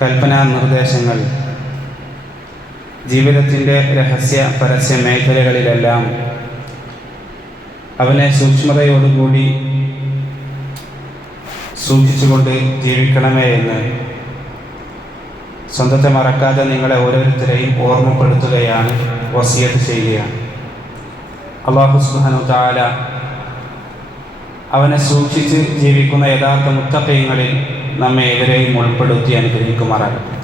കൽപ്പനാ നിർദ്ദേശങ്ങൾ. ജീവിതത്തിന്റെ രഹസ്യ പരസ്യ മേഖലകളിലെല്ലാം അവനെ സൂക്ഷ്മതയോടുകൂടി സൂക്ഷിച്ചുകൊണ്ട് ജീവിക്കണമേ എന്ന് സ്വന്തത്തെ മറക്കാതെ നിങ്ങളെ ഓരോരുത്തരെയും ഓർമ്മപ്പെടുത്തുകയാണ് വസിയത്ത് ചെയ്യുകയാണ് അള്ളാഹു സുബാനു താല അവനെ സൂക്ഷിച്ച് ജീവിക്കുന്ന യഥാർത്ഥ മുത്തപ്പയങ്ങളിൽ നമ്മെ ഏവരെയും ഉൾപ്പെടുത്തി അനുഗ്രഹിക്കുമാറാകട്ടെ.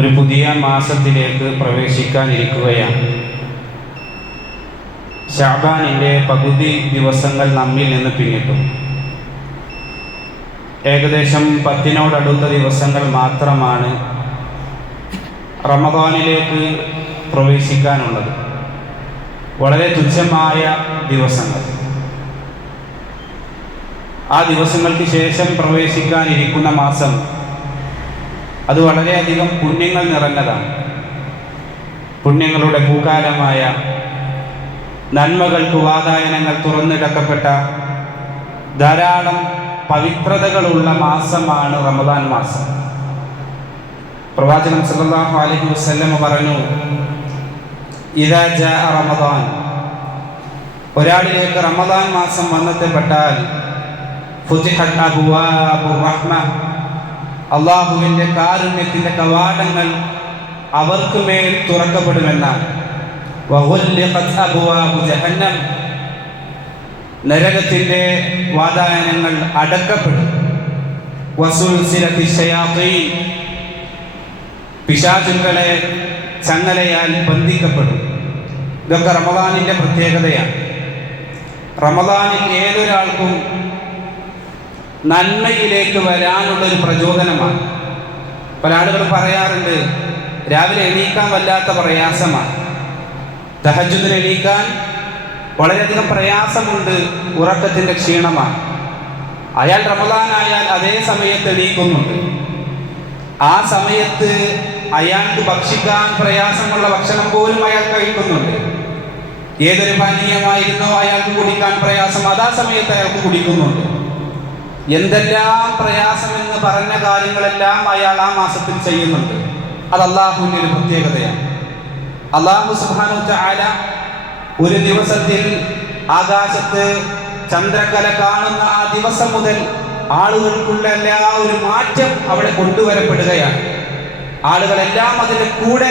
ഒരു പുതിയ മാസത്തിലേക്ക് പ്രവേശിക്കാനിരിക്കുകയാണ്. ഷാബാനിന്റെ പകുതി ദിവസങ്ങൾ നമ്മിൽ നിന്ന് പിന്നിട്ടു. ഏകദേശം പത്തിനോടടുത്ത ദിവസങ്ങൾ മാത്രമാണ് റമദാനിലേക്ക് പ്രവേശിക്കാനുള്ളത്. വളരെ തുച്ഛമായ ദിവസങ്ങൾ. ആ ദിവസങ്ങൾക്ക് ശേഷം പ്രവേശിക്കാനിരിക്കുന്ന മാസം അത് വളരെയധികം പുണ്യങ്ങൾ നിറഞ്ഞതാണ്. പുണ്യങ്ങളുടെ ഭൂകാലമായ നന്മകൾക്ക് വാതായനങ്ങൾ തുറന്നിടക്കപ്പെട്ട ധാരാളം പവിത്രതകളുള്ള മാസമാണ് റമദാൻ മാസം. പ്രവാചകൻ സല്ലല്ലാഹു അലഹി വസല്ലം പറഞ്ഞു റമദാൻ. ഒരാളിലേക്ക് റമദാൻ മാസം വന്നെത്തപ്പെട്ടാൽ അള്ളാഹുവിന്റെ കാരുണ്യത്തിന്റെ കവാടങ്ങൾ അവർക്ക് മേൽ തുറക്കപ്പെടുമെന്നാണ്. നരകത്തിന്റെ വാതായനങ്ങൾ അടക്കപ്പെടും. പിശാചുക്കളെ ചങ്ങലയാൽ ബന്ധിക്കപ്പെടും. ഇതൊക്കെ റമദാനിന്റെ പ്രത്യേകതയാണ്. റമദാനിൽ ഏതൊരാൾക്കും നന്മയിലേക്ക് വരാനുള്ളൊരു പ്രചോദനമാണ്. പല ആളുകൾ പറയാറുണ്ട് രാവിലെ എണീക്കാൻ വല്ലാത്ത പ്രയാസമാണ്. തഹജുദിന് എണീക്കാൻ വളരെയധികം പ്രയാസമുണ്ട് ഉറക്കത്തിന്റെ ക്ഷീണമാണ്. അയാൾ റമദാനായാൽ അതേ സമയത്ത് എണീക്കുന്നുണ്ട്. ആ സമയത്ത് അയാൾക്ക് ഭക്ഷിക്കാൻ പ്രയാസമുള്ള ഭക്ഷണം പോലും അയാൾ കഴിക്കുന്നുണ്ട്. ഏതൊരു പാനീയമായിരുന്നോ അയാൾക്ക് കുടിക്കാൻ പ്രയാസം അതാ സമയത്ത് അയാൾക്ക് കുടിക്കുന്നുണ്ട്. എന്തെല്ലാം പ്രയാസമെന്ന് പറഞ്ഞ കാര്യങ്ങളെല്ലാം അയാൾ ആ മാസത്തിൽ ചെയ്യുന്നുണ്ട്. അത് അള്ളാഹുവിന്റെ ഒരു പ്രത്യേകതയാണ്. അള്ളാഹു സുഹാന ആല ഒരു ദിവസത്തിൽ ആകാശത്ത് ചന്ദ്രകല കാണുന്ന ആ ദിവസം മുതൽ ആളുകൾക്കുള്ള എല്ലാ ഒരു മാറ്റം അവിടെ കൊണ്ടുവരപ്പെടുകയാണ്. ആളുകളെല്ലാം അതിന്റെ കൂടെ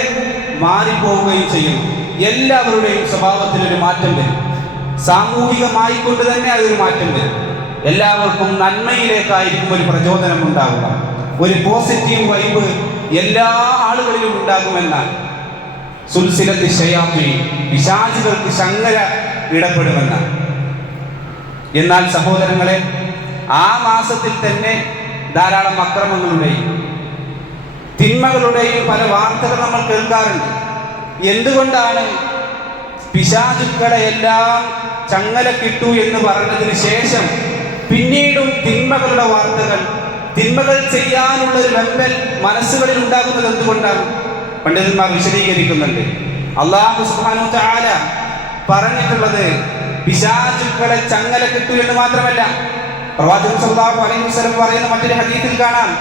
മാറിപ്പോവുകയും ചെയ്യുന്നു എല്ലാവരുടെയും സ്വഭാവത്തിൽ ഒരു മാറ്റം വരും. സാമൂഹികമായി കൊണ്ട് തന്നെ അതൊരു മാറ്റം വരും. എല്ലാവർക്കും നന്മയിലേക്കായിരിക്കും ഒരു പ്രചോദനം ഉണ്ടാവുക. ഒരു പോസിറ്റീവ് വൈബ് എല്ലാ ആളുകളിലും ഉണ്ടാകുമെന്നാൽ സുൽസിലത്തി ശയാത്രി വിശാചികൾക്ക് ശങ്കര ഇടപെടുമെന്നാണ്. എന്നാൽ സഹോദരങ്ങളെ ആ മാസത്തിൽ തന്നെ ധാരാളം അക്രമങ്ങളുടെയും തിന്മകളുടെയും പല വാർത്തകൾ നമ്മൾ കേൾക്കാറുണ്ട്. എന്തുകൊണ്ടാണ് പിശാചുക്കളെ എല്ലാം ചങ്ങല കിട്ടു എന്ന് പറഞ്ഞതിന് ശേഷം പിന്നീടും തിന്മകളുടെ വാർത്തകൾ തിന്മകൾ ചെയ്യാനുള്ള ഒരു വെമ്പൽ മനസ്സുകളിൽ ഉണ്ടാകുന്നത് എന്തുകൊണ്ടാണ്? പണ്ഡിതന്മാർ വിശദീകരിക്കുന്നുണ്ട്. അള്ളാഹു സുബ്ഹാനഹു തആല പറഞ്ഞിട്ടുള്ളത് പിശാചുക്കളെ ചങ്ങല കിട്ടു എന്ന് മാത്രമല്ല. പ്രവാചകൻ സല്ലാഹു അലൈഹി വസല്ലം പറയുന്ന മറ്റൊരു ഹദീസിൽ കാണാം.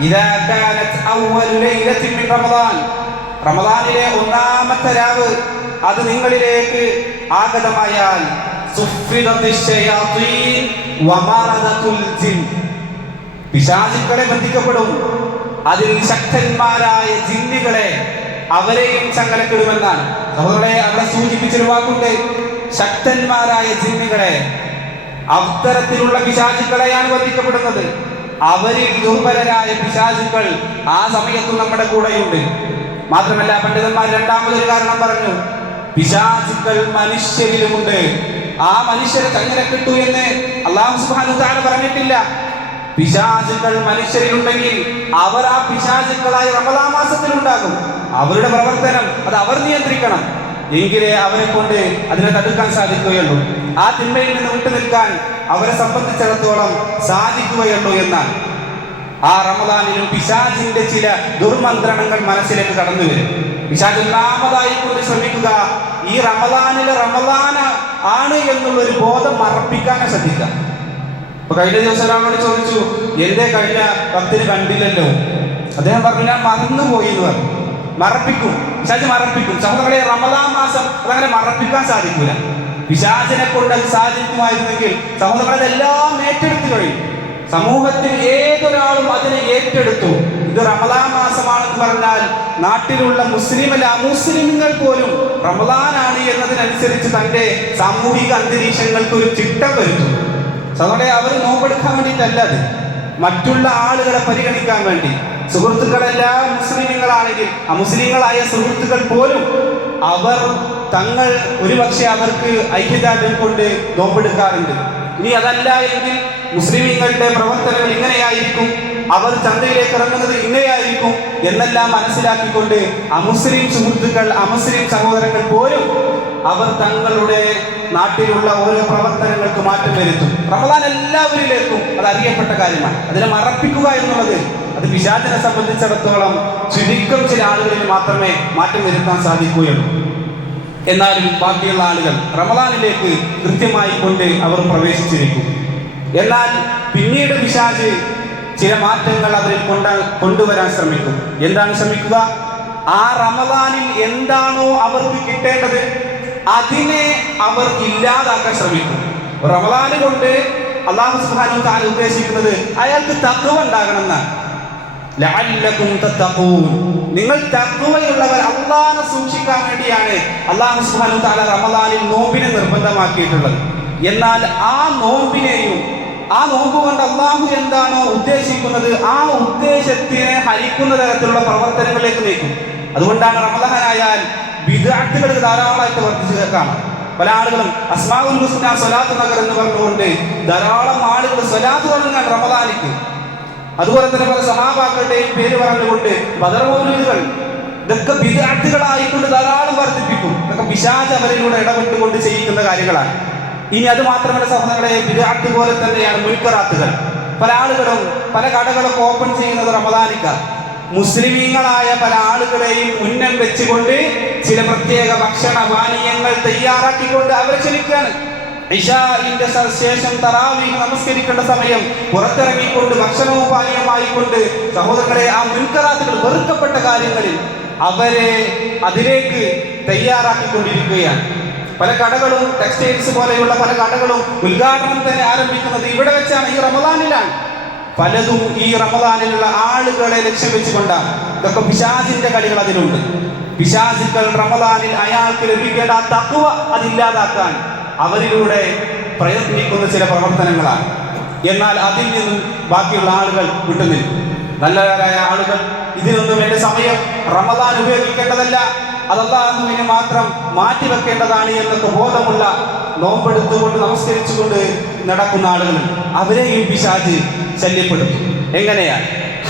ഇദാ كانت അവ്വലു ലൈലത്തിൻ من റമദാൻ റമദാനിലെ ഒന്നാമത്തെ രാവ് അത് നിങ്ങളിലേക്ക് ആഗതമായാൽ പിശാചുക്കളെ ബന്ധിക്കപ്പെടും. അതിൽ ശക്തന്മാരായ ജിന്നുകളെ അവരെയും ചങ്ങലക്കിടുമെന്നാണ്. സഹോദരങ്ങളെ അവിടെ സൂചിപ്പിച്ചൊരു വാക്കുണ്ട്. ശക്തന്മാരായ ജിന്നുകളെ അത്തരത്തിലുള്ള പിശാചുക്കളെയാണ് ബന്ധിക്കപ്പെടുന്നത്. അവരിൽ ദുർബലരായ പിശാചുക്കൾ ആ സമയത്തും നമ്മുടെ കൂടെയുണ്ട്. മാത്രമല്ല പണ്ഡിതന്മാർ രണ്ടാമതൊരു കാരണം പറഞ്ഞു. പിശാചുക്കൾ മനുഷ്യരിലുമുണ്ട്. ആ മനുഷ്യരെ തങ്ങനെ കിട്ടു എന്ന് അള്ളാഹു സുബ്ഹാനഹു തആല പറഞ്ഞിട്ടില്ല. പിശാചുക്കൾ മനുഷ്യരിലുണ്ടെങ്കിൽ അവർ ആ പിശാചുക്കളായി റമദാ മാസത്തിൽ ഉണ്ടാകും അവരുടെ പ്രവർത്തനം അത് അവർ നിയന്ത്രിക്കണം. എങ്കിലേ അവരെ കൊണ്ട് അതിനെ തടുക്കാൻ സാധിക്കുകയുള്ളൂ. ആ തിന്മയിൽ നിന്ന് വിട്ടു നിൽക്കാൻ അവരെ സംബന്ധിച്ചിടത്തോളം സാധിക്കുകയുള്ളൂ എന്ന് ആ റമദാനിലും പിശാചിന്റെ ചില ദുർമന്ത്രണങ്ങൾ മനസ്സിലേക്ക് കടന്നു വരും. പിശാജ് ഒന്നാമതായി കൊണ്ട് ശ്രമിക്കുക ഈ റമദാനിലെ റമദാന ആണ് എന്നുള്ളൊരു ബോധം മറപ്പിക്കാനെ ശ്രദ്ധിക്കുക. അപ്പൊ കഴിഞ്ഞ ദിവസം ഒരാളോട് ചോദിച്ചു എന്റെ കഴിഞ്ഞ ഭക്തിന് കണ്ടില്ലല്ലോ? അദ്ദേഹം പറഞ്ഞു ഞാൻ മറന്നുപോയി എന്ന് പറഞ്ഞു. മറപ്പിക്കും. പിശാജ് മറപ്പിക്കും. സഹോദരങ്ങളെ റമദാൻ മാസം അതങ്ങനെ മറപ്പിക്കാൻ സാധിക്കൂല. പിശാചിനെ കൊണ്ട് അത് സാധിക്കുമായിരുന്നെങ്കിൽ സഹോദരങ്ങളെ അതെല്ലാം ഏറ്റെടുത്തു കഴിയും സമൂഹത്തിൽ ഏതൊരാളും അതിനെ ഏറ്റെടുത്തു. ഇത് റമദാൻ മാസമാണെന്ന് പറഞ്ഞാൽ നാട്ടിലുള്ള മുസ്ലിം അല്ല മുസ്ലിങ്ങൾ പോലും റമദാനാണ് എന്നതിനനുസരിച്ച് തന്റെ സാമൂഹിക അന്തരീക്ഷങ്ങൾക്ക് ഒരു ചിട്ടം വരുത്തും. സഹോദരെ അവർ നോമ്പെടുക്കാൻ വേണ്ടിയിട്ടല്ല അത്. മറ്റുള്ള ആളുകളെ പരിഗണിക്കാൻ വേണ്ടി. സുഹൃത്തുക്കളെല്ലാം മുസ്ലിങ്ങളാണെങ്കിൽ അമുസ്ലിങ്ങളായ സുഹൃത്തുക്കൾ പോലും അവർ തങ്ങൾ ഒരുപക്ഷെ അവർക്ക് ഐക്യദാർഢ്യം കൊണ്ട് നോമ്പെടുക്കാറുണ്ട്. ഇനി അതല്ല എങ്കിൽ മുസ്ലിമീങ്ങളുടെ പ്രവർത്തനങ്ങൾ ഇങ്ങനെയായിരിക്കും. അവർ ചന്തയിലേക്ക് ഇറങ്ങുന്നത് ഇങ്ങനെയായിരിക്കും എന്നെല്ലാം മനസ്സിലാക്കിക്കൊണ്ട് അമുസ്ലിം സുഹൃത്തുക്കൾ അമുസ്ലിം സഹോദരങ്ങൾ പോലും അവർ തങ്ങളുടെ നാട്ടിലുള്ള ഓരോ പ്രവർത്തനങ്ങൾക്ക് മാറ്റം വരുത്തും. റമദാൻ എല്ലാവരിലേക്കും അത് അറിയപ്പെട്ട കാര്യമാണ്. അതിനെ മറപ്പിക്കുക എന്നുള്ളത് അത് പിശാചിനെ സംബന്ധിച്ചിടത്തോളം ചുരുക്കം ചില ആളുകളിൽ മാത്രമേ മാറ്റം വരുത്താൻ സാധിക്കുകയുള്ളൂ. എന്നാലും ബാക്കിയുള്ള ആളുകൾ റമദാനിലേക്ക് കൃത്യമായി കൊണ്ട് അവർ പ്രവേശിച്ചിരിക്കും. എന്നാൽ പിന്നീട് പിശാജ് ചില മാറ്റങ്ങൾ അവരിൽ കൊണ്ട കൊണ്ടുവരാൻ ശ്രമിക്കും. എന്താണ് ശ്രമിക്കുക? ആ റമദാനിൽ എന്താണോ അവർക്ക് കിട്ടേണ്ടത്? അതിനെ അവർ ഇല്ലാതാക്കാൻ ശ്രമിക്കും. റമദാന് കൊണ്ട് അള്ളാഹു സുഹാനു താൻ ഉദ്ദേശിക്കുന്നത് അയാൾക്ക് തത്വം ഉണ്ടാകണം എന്നാണ് നിങ്ങൾ തഖ്വയുള്ളവർ അള്ളാഹനെ സൂക്ഷിക്കാൻ വേണ്ടിയാണ് അള്ളാഹു സുഹാനു താല റമദാനിൽ നോമ്പിനെ നിർബന്ധമാക്കിയിട്ടുള്ളത്. എന്നാൽ ആ നോമ്പിനെയും ആ നോമ്പ് കൊണ്ട് അള്ളാഹു എന്താണോ ഉദ്ദേശിക്കുന്നത് ആ ഉദ്ദേശത്തിനെ ഹരിക്കുന്ന തരത്തിലുള്ള പ്രവർത്തനങ്ങളിലേക്ക് നീക്കും അതുകൊണ്ടാണ് റമദാനായാൽ വിദാർത്ഥികൾ ധാരാളമായിട്ട് വർദ്ധിച്ചു കേൾക്കാണ് പല ആളുകളും അസ്മാഉൽ ഹുസ്ന സ്വലാത്ത് നഗർ എന്ന് പറഞ്ഞുകൊണ്ട് ധാരാളം ആളുകൾ സ്വലാത്ത് തുടങ്ങാൻ റമദാനിക്ക്. അതുപോലെ തന്നെ പല സഹാബാക്കളുടെയും പേര് പറഞ്ഞുകൊണ്ട് ബദർ മൗലൂദുകൾ ഇതൊക്കെ വിദാർത്ഥികളായിക്കൊണ്ട് ധാരാളം വർദ്ധിപ്പിക്കും. ഇതൊക്കെ പിശാജ് അവരിലൂടെ ഇടപെട്ടുകൊണ്ട് ചെയ്യിക്കുന്ന കാര്യങ്ങളാണ്. ഇനി അത് മാത്രമല്ല സഹോദരങ്ങളെ വിദാർത്ഥി പോലെ തന്നെയാണ് മുൽക്കറാത്തുകൾ പല ആളുകളും പല കടകളൊക്കെ ഓപ്പൺ ചെയ്യുന്നത് റമദാനിക്ക മുസ്ലിമീങ്ങളായ പല ആളുകളെയും ഉന്നം വെച്ചുകൊണ്ട് ചില പ്രത്യേക ഭക്ഷണ പാനീയങ്ങൾ തയ്യാറാക്കിക്കൊണ്ട് അവർ ക്ഷണിക്കുകയാണ്. ഇഷാഇന്റെ ശേഷം തറാവീഹ് നമസ്കരിക്കേണ്ട സമയം പുറത്തിറങ്ങിക്കൊണ്ട് ഭക്ഷണവും പാനീയമായിക്കൊണ്ട് സഹോദരങ്ങളെ ആ മുൻകറാത്തുകൾ വെറുക്കപ്പെട്ട കാര്യങ്ങളിൽ അവരെ അതിലേക്ക് തയ്യാറാക്കിക്കൊണ്ടിരിക്കുകയാണ്. പല കടകളും ടെക്സ്റ്റൈൽസ് പോലെയുള്ള പല കടകളും ഉദ്ഘാടനം തന്നെ ആരംഭിക്കുന്നത് ഇവിടെ വെച്ചാണ് ഈ റമദാനിലാണ്. പലതും ഈ റമദാനിലുള്ള ആളുകളെ ലക്ഷ്യം വെച്ചുകൊണ്ടാണ് ഇതൊക്കെ പിശാചിന്റെ കളികൾ അതിലുണ്ട്. പിശാചുക്കൾ റമദാനിൽ അയാൾക്ക് ലഭിക്കേണ്ട ആ തക്കുവ അതില്ലാതാക്കാൻ അവരിലൂടെ പ്രയത്നിക്കുന്ന ചില പ്രവർത്തനങ്ങളാണ്. എന്നാൽ അതിൽ നിന്നും ബാക്കിയുള്ള ആളുകൾ വിട്ടുനിൽക്കും. നല്ലവരായ ആളുകൾ ഇതിനൊന്നും എന്റെ സമയം റമദാൻ ഉപയോഗിക്കേണ്ടതല്ല. അത് അള്ളാഹുവിനെ മാത്രം മാറ്റിവെക്കേണ്ടതാണ് എന്നൊക്കെ ബോധമുള്ള നോമ്പെടുത്തുകൊണ്ട് നമസ്കരിച്ചുകൊണ്ട് നടക്കുന്ന ആളുകൾ അവരെയും പിശാജ് ശല്യപ്പെടുത്തും. എങ്ങനെയാ?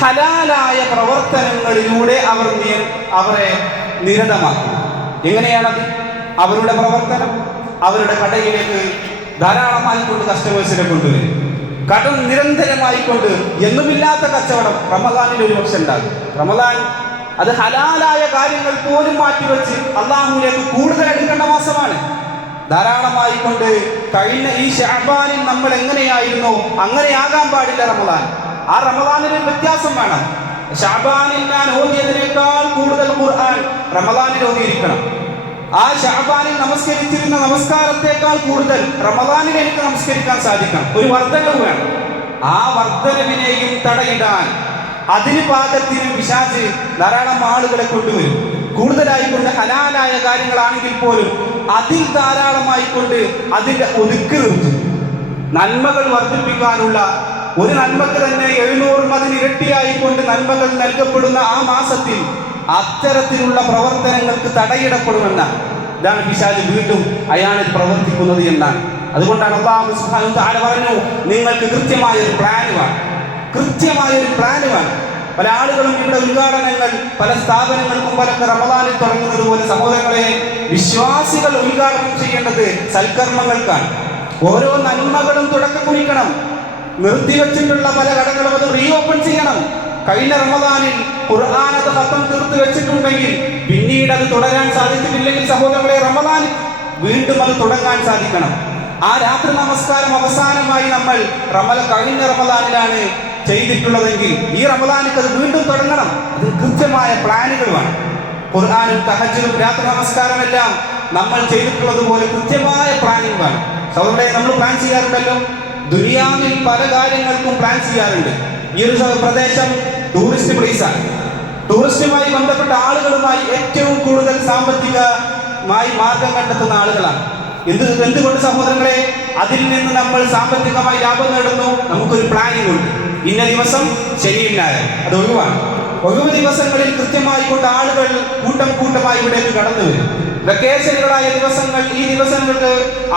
ഹലാലായ പ്രവർത്തനങ്ങളിലൂടെ അവർ അവരെ നിരതമാക്കും. എങ്ങനെയാണത്? അവരുടെ പ്രവർത്തനം അവരുടെ കടയിലേക്ക് ധാരാളമായി കൊണ്ട് കസ്റ്റമേഴ്സിനെ കൊണ്ടുവരും. കടം നിരന്തരമായി കൊണ്ട് എന്നുമില്ലാത്ത കച്ചവടം റമദാനിൽ ഒരു പക്ഷെ ഉണ്ടാകും. റമദാൻ അത് ഹലാലായ കാര്യങ്ങൾ പോലും മാറ്റിവെച്ച് അള്ളാഹുവിലേക്ക് കൂടുതൽ എടുക്കേണ്ട മാസമാണ്. ധാരാളമായി കൊണ്ട് കഴിഞ്ഞ ഈ ഷാബാനിൽ നമ്മൾ എങ്ങനെയായിരുന്നു അങ്ങനെ അങ്ങനെയാകാൻ പാടില്ല റമദാൻ. ആ റമദാനിൽ വ്യത്യാസം വേണം. ഷാബാനിൽ ഞാൻ ഓതിയതിനേക്കാൾ കൂടുതൽ ഖുർആൻ റമദാനിൽ ഓതിയിരിക്കണം. ആ ഷാബാനിൽ നമസ്കരിച്ചിരുന്ന നമസ്കാരത്തെക്കാൾ കൂടുതൽ റമദാനിൽ എനിക്ക് നമസ്കരിക്കാൻ സാധിക്കണം. ഒരു വർധനവ് വേണം. ആ വർധനവിനെയും തടയിടാൻ അതിന് പാകത്തിന് വിശാച്ച് ധാരാളം ആളുകളെ കൊണ്ടുവരും. കൂടുതലായിക്കൊണ്ട് ഹലാലായ കാര്യങ്ങളാണെങ്കിൽ പോലും അതിൽ ധാരാളമായി കൊണ്ട് അതിന്റെ ഒതുക്കി നിർത്തും നന്മകൾ വർദ്ധിപ്പിക്കാനുള്ള ഒരു നന്മക്ക് തന്നെ എഴുന്നൂറും അതിന് ഇരട്ടിയായിക്കൊണ്ട് നന്മകൾ നൽകപ്പെടുന്ന ആ മാസത്തിൽ അത്തരത്തിലുള്ള പ്രവർത്തനങ്ങൾക്ക് തടയിടപ്പെടുമെന്ന ഇതാണ് പിശാജ് വീണ്ടും അയാളിൽ പ്രവർത്തിക്കുന്നത് എന്നാണ്. അതുകൊണ്ടാണ് അള്ളാഹു തആല പറഞ്ഞു നിങ്ങൾക്ക് കൃത്യമായ ഒരു പ്ലാൻ വേണം. കൃത്യമായ ഒരു പ്ലാൻ വേണം. പല ആളുകളും ഇവിടെ ഉദ്ഘാടനങ്ങൾ പല സ്ഥാപനങ്ങൾക്കും പല റമദാനിൽ തുടങ്ങുന്നത് പോലെ സഹോദരങ്ങളെ വിശ്വാസികൾ ഉദ്ഘാടനം ചെയ്യേണ്ടത് സൽക്കർമ്മങ്ങൾക്കാണ്. ഓരോ നന്മകളും തുടക്കം കുറിക്കണം. നിർത്തിവെച്ചിട്ടുള്ള പല കടകളും അത് റീ ഓപ്പൺ ചെയ്യണം. കഴിഞ്ഞ റമദാനിൽ ഖുർആൻ അത് ഹത്തം തീർത്ത് വെച്ചിട്ടുണ്ടെങ്കിൽ പിന്നീട് അത് തുടരാൻ സാധിച്ചിട്ടില്ലെങ്കിൽ സഹോദരങ്ങളെ റമദാനിൽ വീണ്ടും അത് തുടങ്ങാൻ സാധിക്കണം. ആ രാത്രി നമസ്കാരം അവസാനമായി നമ്മൾ റമല കഴിഞ്ഞ റമദാനിലാണ് ചെയ്തിട്ടുള്ളതെങ്കിൽ ഈ റമദാനിക്ക് അത് വീണ്ടും തുടങ്ങണം. അത് കൃത്യമായ പ്ലാനുകൾ വേണം ഖുർആാനും തഹജും രാത്രി നമസ്കാരമെല്ലാം നമ്മൾ ചെയ്തിട്ടുള്ളത് പോലെ കൃത്യമായ പ്ലാനിങ് വേണം സൗദരെ നമ്മൾ പ്ലാൻ ചെയ്യാറുണ്ടല്ലോ? ദുനിയാവിൽ പല കാര്യങ്ങൾക്കും പ്ലാൻ ചെയ്യാറുണ്ട്. ഈ ഒരു പ്രദേശം ടൂറിസ്റ്റ് പ്ലേസാണ് ടൂറിസ്റ്റുമായി ബന്ധപ്പെട്ട ആളുകളുമായി ഏറ്റവും കൂടുതൽ സാമ്പത്തികമായി മാർഗം കണ്ടെത്തുന്ന ആളുകളാണ്. എന്ത് എന്തുകൊണ്ട് സഹോദരങ്ങളെ അതിൽ നിന്ന് നമ്മൾ സാമ്പത്തികമായി ലാഭം നേടുന്നു? നമുക്കൊരു പ്ലാനിംഗ് ഉണ്ട്. ഇന്ന ദിവസം ശനിയും അത് ഒഴിവാണ്. ഒഴിവ് ദിവസങ്ങളിൽ കൃത്യമായി കൊണ്ട് ആളുകൾ കൂട്ടം കൂട്ടമായി ഇവിടേക്ക് കടന്നു വരും. വെക്കേഷനുകളായ ദിവസങ്ങൾ ഈ ദിവസങ്ങൾക്ക്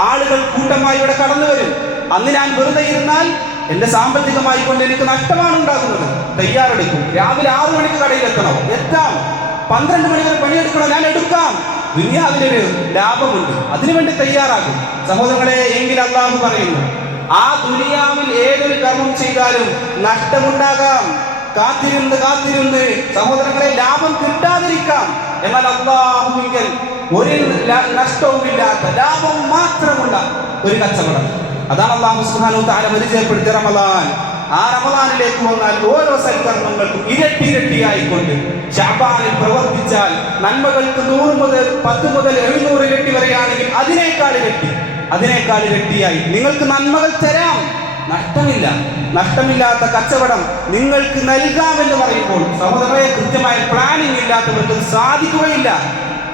ആളുകൾ കൂട്ടമായി ഇവിടെ കടന്നു വരും. അന്ന് ഞാൻ വെറുതെ ഇരുന്നാൽ എന്റെ സാമ്പത്തികമായി കൊണ്ട് എനിക്ക് നഷ്ടമാണ് ഉണ്ടാകുന്നത് തയ്യാറെടുക്കും. രാവിലെ ആറു മണിക്ക് കടയിലെത്തണം. എത്താം. പന്ത്രണ്ട് മണി വരെ പണിയെടുക്കണം. ഞാൻ എടുക്കാം. ദുനിയാവിലൊരു ലാഭമുണ്ട്. അതിനുവേണ്ടി തയ്യാറാകും. സഹോദരങ്ങളെ എങ്കിൽ അള്ളാഹു പറയുന്നു ആ ദുനിയാവിൽ ഏതൊരു കർമ്മം ചെയ്താലും നഷ്ടമുണ്ടാകാം. കാത്തിരുന്ന് കാത്തിരുന്ന് സഹോദരങ്ങളെ ലാഭം കിട്ടാതിരിക്കാം. എന്നാൽ അള്ളാഹുവിൽ ഒരു നഷ്ടവും നഷ്ടവുമില്ലാത്ത ലാഭം മാത്രമുള്ള ഒരു കച്ചവടം. അതാണ് അള്ളാഹു സുബ്ഹാനഹു തആല പരിചയപ്പെടുത്തിയ റമദാൻ. ആ റമദാനിലേക്ക് വന്നാൽ ഓരോ സൽക്കർമ്മങ്ങൾക്കും ഇരട്ടി ഇരട്ടിയായിക്കൊണ്ട് ഷാബാനിൽ പ്രവർത്തിച്ചാൽ നന്മകൾക്ക് നൂറ് മുതൽ പത്ത് മുതൽ എഴുന്നൂറ് ഇരട്ടി വരെയാണെങ്കിൽ അതിനേക്കാൾ ഇരട്ടി. അതിനേക്കാൾ ഇരട്ടിയായി. നിങ്ങൾക്ക് നന്മകൾ തരാം. നഷ്ടമില്ല. നഷ്ടമില്ലാത്ത കച്ചവടം നിങ്ങൾക്ക് നൽകാമെന്ന് പറയുമ്പോൾ സഹോദരയെ കൃത്യമായ പ്ലാനിങ് ഇല്ലാത്തവർക്ക് സാധിക്കുകയില്ല.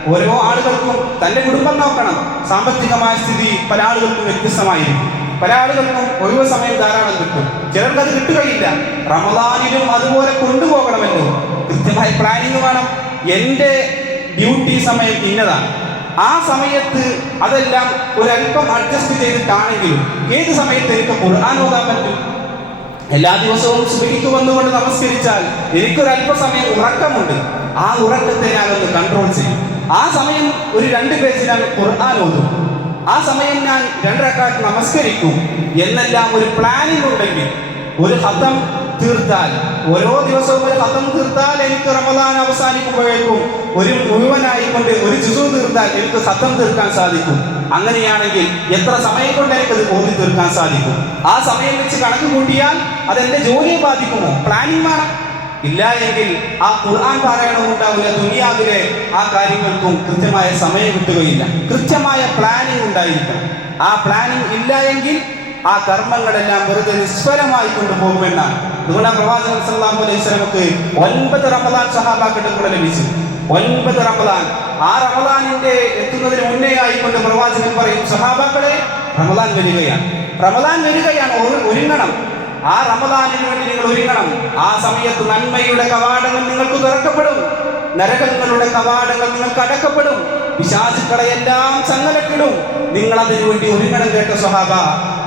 ഓരോ ആളുകൾക്കും തന്റെ കുടുംബം നോക്കണം. സാമ്പത്തികമായ സ്ഥിതി പല ആളുകൾക്കും വ്യത്യസ്തമായിരിക്കും. പല ആളുകൾക്കും ഒഴിവ് സമയം ധാരാളം കിട്ടും. ചിലർക്ക് അത് കിട്ടുകയില്ല. റമദാനിലും അതുപോലെ കൊണ്ടുപോകണമെന്ന്. കൃത്യമായി പ്ലാനിങ് വേണം. എന്റെ ഡ്യൂട്ടി സമയം ഇന്നതാണ്. ആ സമയത്ത് അതെല്ലാം ഒരല്പം അഡ്ജസ്റ്റ് ചെയ്തിട്ടാണെങ്കിലും ഏത് സമയത്ത് എനിക്ക് ഖുർആൻ ഓതാൻ പറ്റും? എല്ലാ ദിവസവും സുബഹിക്ക് വന്നുകൊണ്ട് നമസ്കരിച്ചാൽ എനിക്കൊരല്പ അല്പസമയം ഉറക്കമുണ്ട്. ആ ഉറക്കത്തെ ഞാനൊന്ന് കൺട്രോൾ ചെയ്യും. ആ സമയം ഒരു രണ്ട് പേജിലാണ് ഖുർആൻ ഓതും. ആ സമയം ഞാൻ രണ്ടരക്കാട്ട് നമസ്കരിക്കും എന്നെല്ലാം ഒരു പ്ലാനിംഗ് ഉണ്ടെങ്കിൽ ഒരു ഹതം തീർത്താൽ ഓരോ ദിവസവും ഒരു ഹതം തീർത്താൽ എനിക്ക് റമദാൻ അവസാനിക്കുമ്പോഴേക്കും ഒരു മുഴുവനായിക്കൊണ്ട് ഒരു ജുസു തീർത്താൽ എനിക്ക് ഹതം തീർക്കാൻ സാധിക്കും. അങ്ങനെയാണെങ്കിൽ എത്ര സമയം കൊണ്ട് എനിക്കത് ഓതി തീർക്കാൻ സാധിക്കും? ആ സമയം വെച്ച് കണക്ക് കൂട്ടിയാൽ അത് എന്റെ ജോലിയെ ബാധിക്കുമോ? പ്ലാനിങ് വേണം ഇല്ല എങ്കിൽ ആ ഖുർആൻ പാരായണം ഉണ്ടാവില്ല ദുനിയാവിലെ ആ കാര്യങ്ങൾക്കും കൃത്യമായ സമയം കിട്ടുകയില്ല. കൃത്യമായ പ്ലാനിങ് ഉണ്ടായിരിക്കണം. ആ പ്ലാനിങ് ഇല്ല എങ്കിൽ ആ കർമ്മങ്ങളെല്ലാം വെറുതെ നിസ്വരമായി കൊണ്ടുപോകുമെന്നാണ്. അതുകൊണ്ട് പ്രവാചകൻ സല്ലാഹു അലൈഹി സ്വലമക്ക് ഒൻപത് റമദാൻ സഹാബാക്കളുടെ കൂടെ ലഭിച്ചു ഒൻപത് റമദാൻ. ആ റമദാനിന്റെ എത്തുന്നതിന് മുന്നേ ആയിക്കൊണ്ട് പ്രവാചകൻ പറയും സഹാബാക്കളെ റമദാൻ വരികയാണ്. റമദാൻ വരികയാണ് ഒരു- ഒരുങ്ങണം. ആ റമദാനിന് വേണ്ടി നിങ്ങൾ ഒരുങ്ങണം. ആ സമയത്ത് നന്മയുടെ കവാടങ്ങൾ നിങ്ങൾക്ക് തുറക്കപ്പെടും. നരകങ്ങളുടെ കവാടങ്ങൾ നിങ്ങൾക്ക് അടക്കപ്പെടും. പിശാചുക്കളെല്ലാം ചങ്ങലക്കിടും. നിങ്ങൾ അതിനു വേണ്ടി ഒരുങ്ങണം കേട്ട സ്വഹാബ.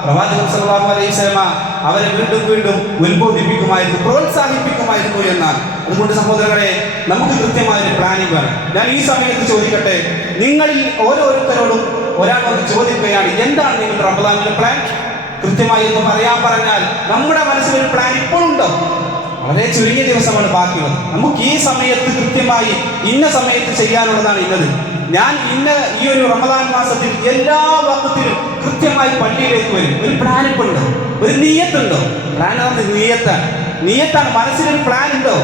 പ്രവാചകൻ സല്ലല്ലാഹു അലൈഹി വസല്ലമ അവരെ വീണ്ടും വീണ്ടും ഉത്ബോധിപ്പിക്കുമായിരുന്നു പ്രോത്സാഹിപ്പിക്കുമായിരുന്നു എന്നാണ്. അതുകൊണ്ട് സഹോദരങ്ങളെ നമുക്ക് കൃത്യമായ ഒരു പ്ലാനിംഗ് വേണം. ഞാൻ ഈ സമയത്ത് ചോദിക്കട്ടെ നിങ്ങളിൽ ഓരോരുത്തരോടും ഒരാളോട് ചോദിക്കുകയാണ് എന്താണ് നിങ്ങളുടെ റമദാനിന്റെ പ്ലാൻ കൃത്യമായി എന്ന് പറയാൻ പറഞ്ഞാൽ നമ്മുടെ മനസ്സിൽ ഒരു പ്ലാൻ ഇപ്പോഴുണ്ടോ വളരെ ചുരുങ്ങിയ ദിവസമാണ് ബാക്കിയുള്ളത്. നമുക്ക് ഈ സമയത്ത് കൃത്യമായി ഇന്ന സമയത്ത് ചെയ്യാനുള്ളതാണ് ഇന്നത്. ഞാൻ ഇന്ന ഈ ഒരു റമദാൻ മാസത്തിൽ എല്ലാ വക്കത്തിലും കൃത്യമായി പള്ളിയിലേക്ക് വരും. ഒരു പ്ലാൻ ഇപ്പൊ ഉണ്ടോ? ഒരു നീയത്തുണ്ടോ? പ്ലാൻ നീയത്താണ്. നീയത്താണ്. മനസ്സിലൊരു പ്ലാൻ ഉണ്ടോ?